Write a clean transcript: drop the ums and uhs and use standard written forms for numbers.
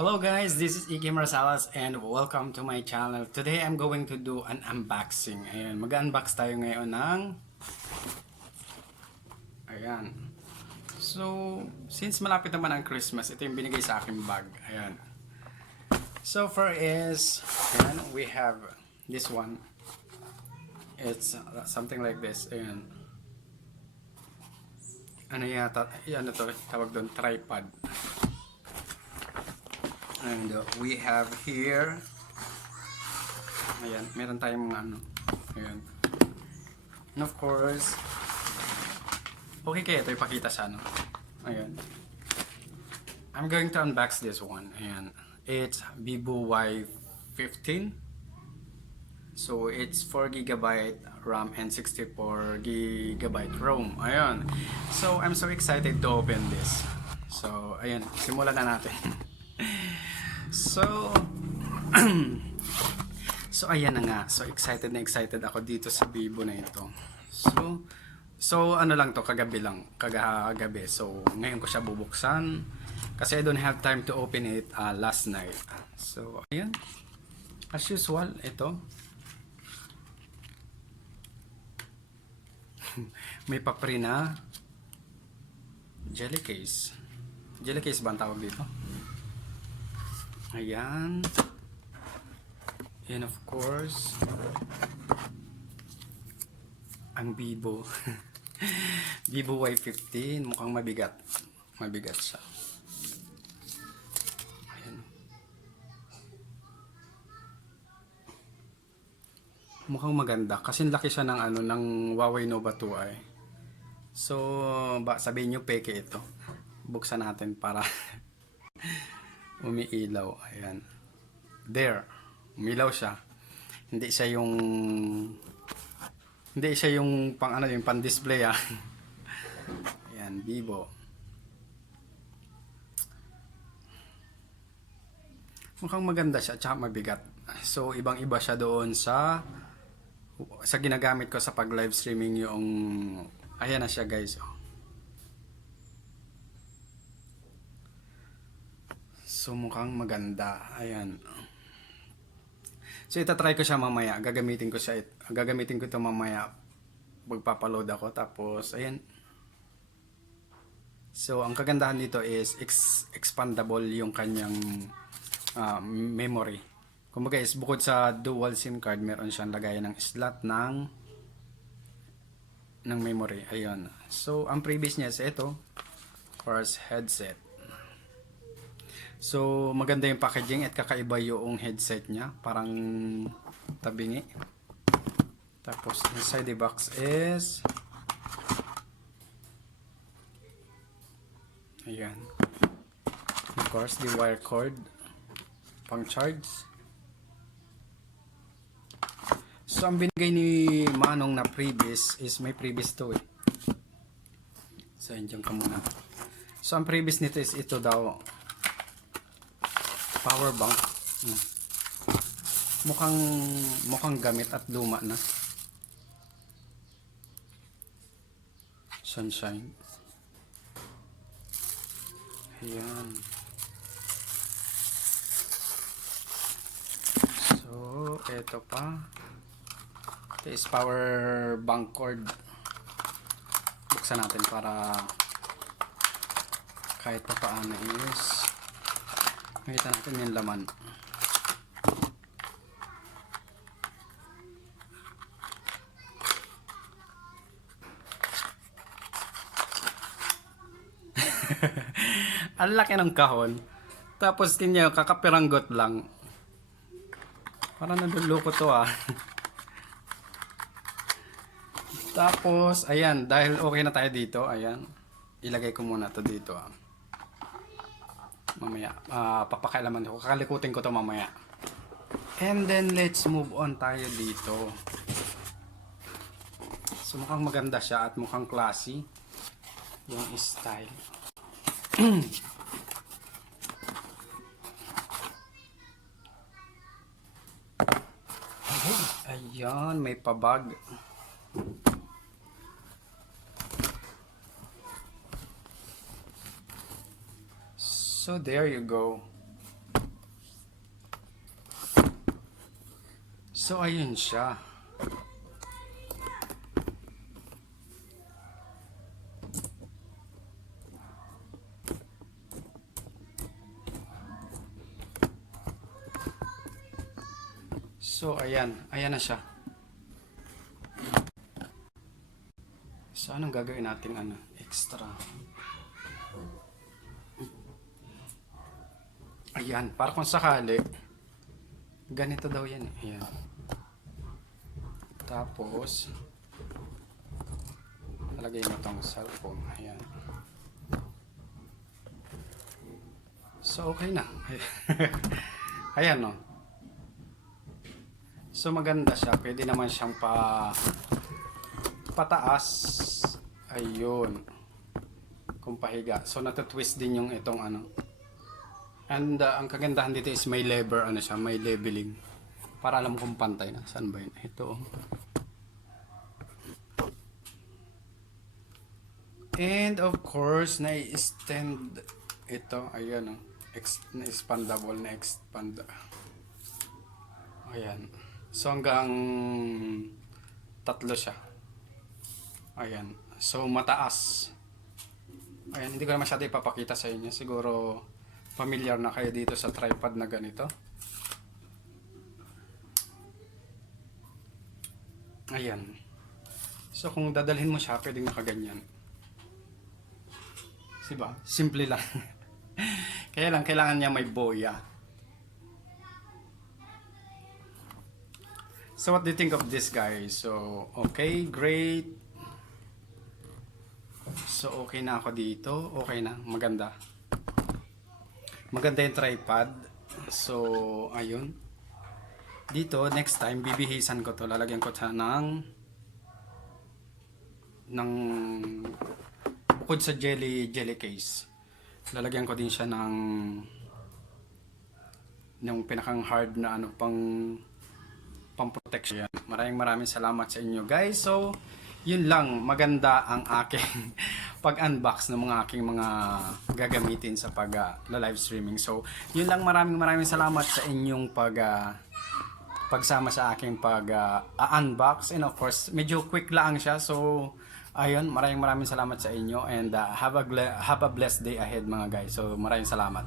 Hello guys, this is Iggy Marsalas and welcome to my channel. Today I'm going to do an unboxing. Ayan, mag-unbox tayo ngayon ng ayan. So, since malapit naman ang Christmas, ito yung binigay sa aking bag. Ayan. So far is ayan, we have this one. It's something like this. Ayan. Ano yata? Ano to? Tawag doon, tripod. And we have here, ayan, meron tayong mga ano, ayan. And of course, okay kaya ito ipakita sa ano, ayan. I'm going to unbox this one, ayan. It's Vivo Y15. So it's 4GB RAM and 64GB ROM, ayan. So I'm so excited to open this. So ayan, simulan na natin. So ayan na nga. So excited na excited ako dito sa Vivo na ito. So ano lang to, kagabi lang, kagabi. So ngayon ko siya bubuksan kasi I don't have time to open it last night. So ayan. As usual, ito. May papri na jelly case. Jelly case ba ang tawag dito? Ayan. And of course, ang Vivo. Vivo Y15. Mukhang mabigat. Mabigat siya. Ayan. Mukhang maganda. Kasi laki siya ng ano, ng Huawei Nova 2i. So, sabihin nyo peke ito. Buksan natin para umiilaw. Ayan. There. Umilaw siya. Hindi siya yung pang ano, yung pan display Ayan, Vivo. Mukhang maganda siya, tsaka mabigat. So ibang-iba siya doon sa ginagamit ko sa pag live streaming, yung ayan na siya guys. So mukhang maganda. Ayan. So itatry ko siya mamaya. Gagamitin ko ito mamaya. Magpapaload ako. Tapos ayan. So ang kagandahan dito is expandable yung kanyang memory. Kumbaga is bukod sa dual SIM card, meron siyang lagayan ng slot ng memory. Ayun. So ang previous niya is ito. First headset. So maganda yung packaging at kakaiba yung headset niya, parang tabingi. Tapos inside the box is ayan, of course the wire cord pang charge. So ang binigay ni Manong na previous is may previous to So andyan ka muna. So ang previous nito is ito daw, power bank. Mukhang gamit at luma na. Sunshine. Ayan. So eto pa. Ito is power bank cord. Buksan natin para kahit pa paano is makita natin yung laman. Ang laki ng kahon. Tapos kanya kakapiranggot lang. Parang naluloko to Tapos ayan, dahil okay na tayo dito, ayan. Ilagay ko muna to dito mamaya, papakailaman ko, kakalikutin ko to mamaya. And then let's move on tayo dito. So mukhang maganda siya at mukhang classy yung style. Ayan, may pabag. So there you go. So ayun siya. So ayan na siya. So anong gagawin nating extra? Ayan, para kung sakali ganito daw yan eh. Ayan. Tapos nalagay mo tong cellphone. Ayan. So okay na. Ayan no. So maganda siya. Pwede naman siyang pataas. Ayun. Kung pahiga. So natutwist din yung itong And ang kagandahan dito is may lever siya, may leveling. Para alam kung pantay na. Saan ba yun? Ito. And of course, na-extend ito. Ayan expandable na expand. Ayan. So hanggang 3 siya. Ayan. So mataas. Ayan, hindi ko na masyado ipapakita sa inyo. Siguro familiar na kayo dito sa tripod na ganito. Ayan. So kung dadalhin mo siya, pwedeng nakaganyan. Diba? Simple lang. Kaya lang kailangan niya may boya. So what do you think of this, guys? So okay, great. So okay na ako dito. Okay na, maganda. Maganda yung tripod. So ayun. Dito next time bibihisan ko to. Lalagyan ko siya ng bukod sa jelly case. Lalagyan ko din siya ng pinakang hard na pang protection. Maraming salamat sa inyo, guys. So yun lang, maganda ang aking pag-unbox ng mga aking mga gagamitin sa live streaming. So yun lang, maraming salamat sa inyong pagsama sa aking unbox. And of course, medyo quick lang siya. So ayun, maraming salamat sa inyo, and have a blessed day ahead mga guys. So maraming salamat.